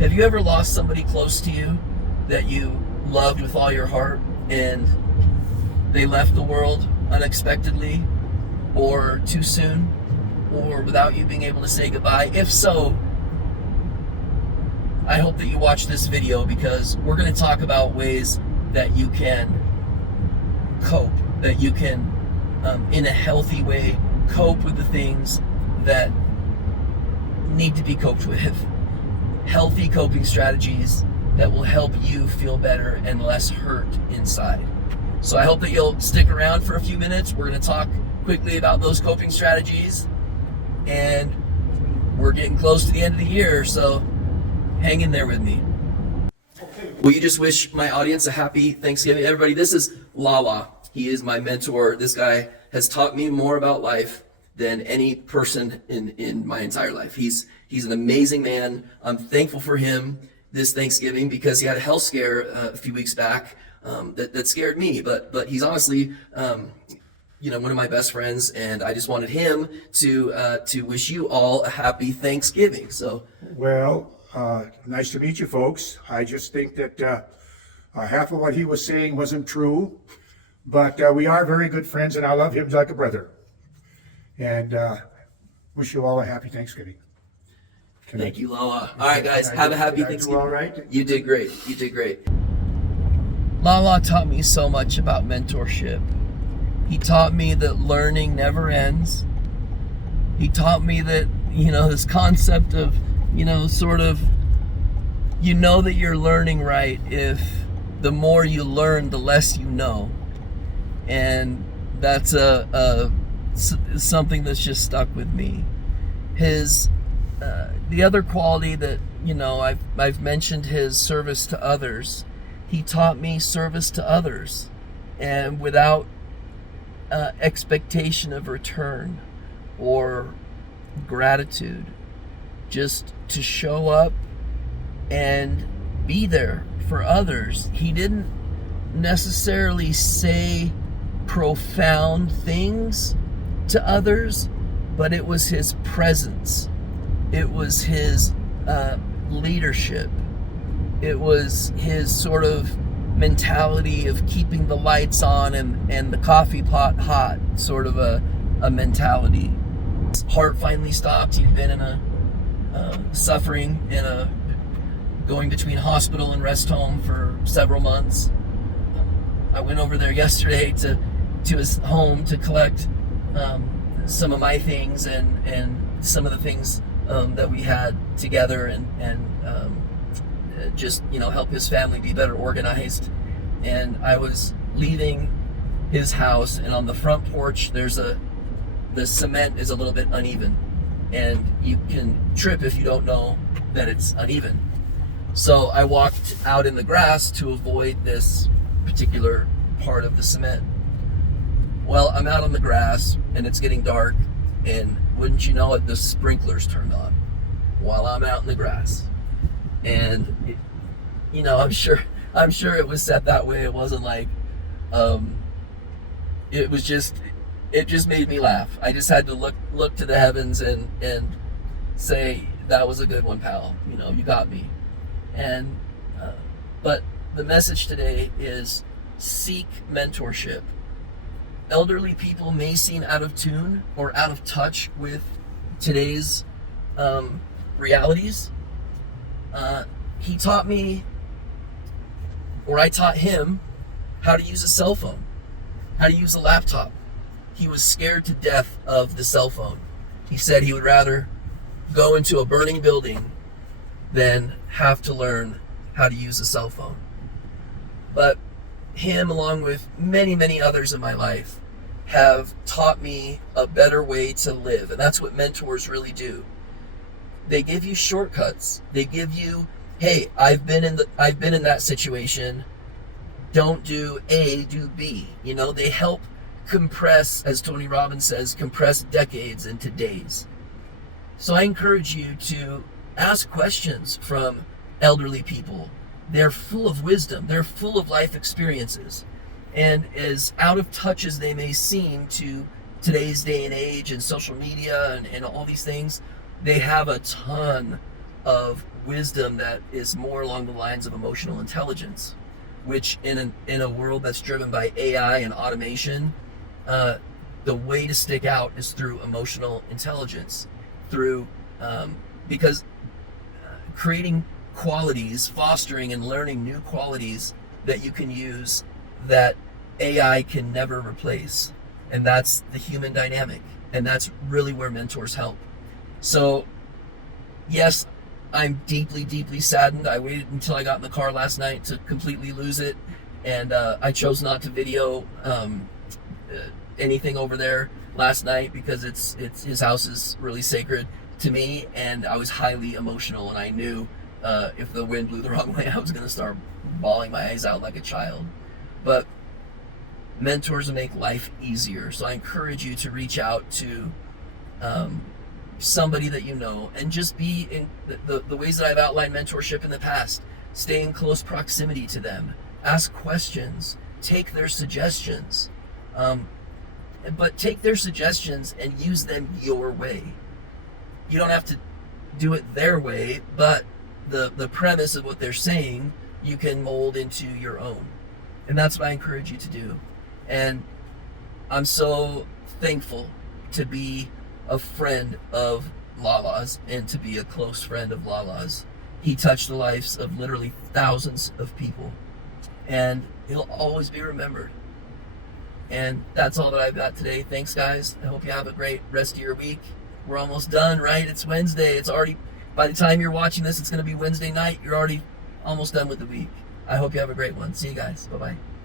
Have you ever lost somebody close to you that you loved with all your heart and they left the world unexpectedly or too soon or without you being able to say goodbye? If so, I hope that you watch this video, because we're going to talk about ways that you can cope, that you can, in a healthy way, cope with the things that need to be coped with. Healthy coping strategies that will help you feel better and less hurt inside. So I hope that you'll stick around for a few minutes. We're going to talk quickly about those coping strategies, and we're getting close to the end of the year, so hang in there with me. Will you just wish my audience a happy Thanksgiving? Everybody, this is Lala. He is my mentor. This guy has taught me more about life than any person in my entire life. He's an amazing man. I'm thankful for him this Thanksgiving because he had a health scare a few weeks back that scared me. But he's honestly, one of my best friends, and I just wanted him to wish you all a happy Thanksgiving. So, well, nice to meet you, folks. I just think that half of what he was saying wasn't true, but we are very good friends, and I love him like a brother. And wish you all a happy Thanksgiving. Thank you, Lala. All right, guys, have a happy Thanksgiving. All right. You did great. You did great. Lala taught me so much about mentorship. He taught me that learning never ends. He taught me that, this concept of, that you're learning right if the more you learn, the less you know. And that's something that's just stuck with me. The other quality that, I've mentioned, his service to others. He taught me service to others, and without expectation of return or gratitude, just to show up and be there for others. He didn't necessarily say profound things to others, but it was his presence. It was his leadership. It was his sort of mentality of keeping the lights on and the coffee pot hot, sort of a mentality. His heart finally stopped. He'd been in suffering in going between hospital and rest home for several months. I went over there yesterday to his home to collect some of my things and some of the things that we had together and just help his family be better organized. And I was leaving his house, and on the front porch the cement is a little bit uneven, and you can trip if you don't know that it's uneven. So I walked out in the grass to avoid this particular part of the cement. Well, I'm out on the grass and it's getting dark, and wouldn't you know it, the sprinklers turned on while I'm out in the grass. And I'm sure it was set that way. It wasn't like it just made me laugh. I just had to look to the heavens and say, that was a good one, pal. You got me. And but the message today is seek mentorship. Elderly people may seem out of tune or out of touch with today's realities. He taught me, or I taught him, how to use a cell phone, how to use a laptop. He was scared to death of the cell phone. He said he would rather go into a burning building than have to learn how to use a cell phone. But him, along with many, many others in my life, have taught me a better way to live. And that's what mentors really do. They give you shortcuts. They give you, hey, I've been in that situation. Don't do A, do B. They help compress, as Tony Robbins says, compress decades into days. So I encourage you to ask questions from elderly people. They're full of wisdom. They're full of life experiences. And as out of touch as they may seem to today's day and age and social media and all these things, they have a ton of wisdom that is more along the lines of emotional intelligence, which in a world that's driven by AI and automation, the way to stick out is through emotional intelligence, through because creating qualities, fostering and learning new qualities that you can use that AI can never replace. And that's the human dynamic. And that's really where mentors help. So, yes, I'm deeply, deeply saddened. I waited until I got in the car last night to completely lose it. And I chose not to video anything over there last night because it's his house is really sacred to me. And I was highly emotional. And I knew if the wind blew the wrong way, I was going to start bawling my eyes out like a child. But mentors make life easier. So I encourage you to reach out to somebody that you know and just be in the ways that I've outlined mentorship in the past. Stay in close proximity to them. Ask questions. Take their suggestions. But take their suggestions and use them your way. You don't have to do it their way, but the premise of what they're saying you can mold into your own. And that's what I encourage you to do. And I'm so thankful to be a friend of Lala's and to be a close friend of Lala's. He touched the lives of literally thousands of people. And he'll always be remembered. And that's all that I've got today. Thanks, guys. I hope you have a great rest of your week. We're almost done, right? It's Wednesday. It's already, by the time you're watching this, it's going to be Wednesday night. You're already almost done with the week. I hope you have a great one. See you guys. Bye-bye.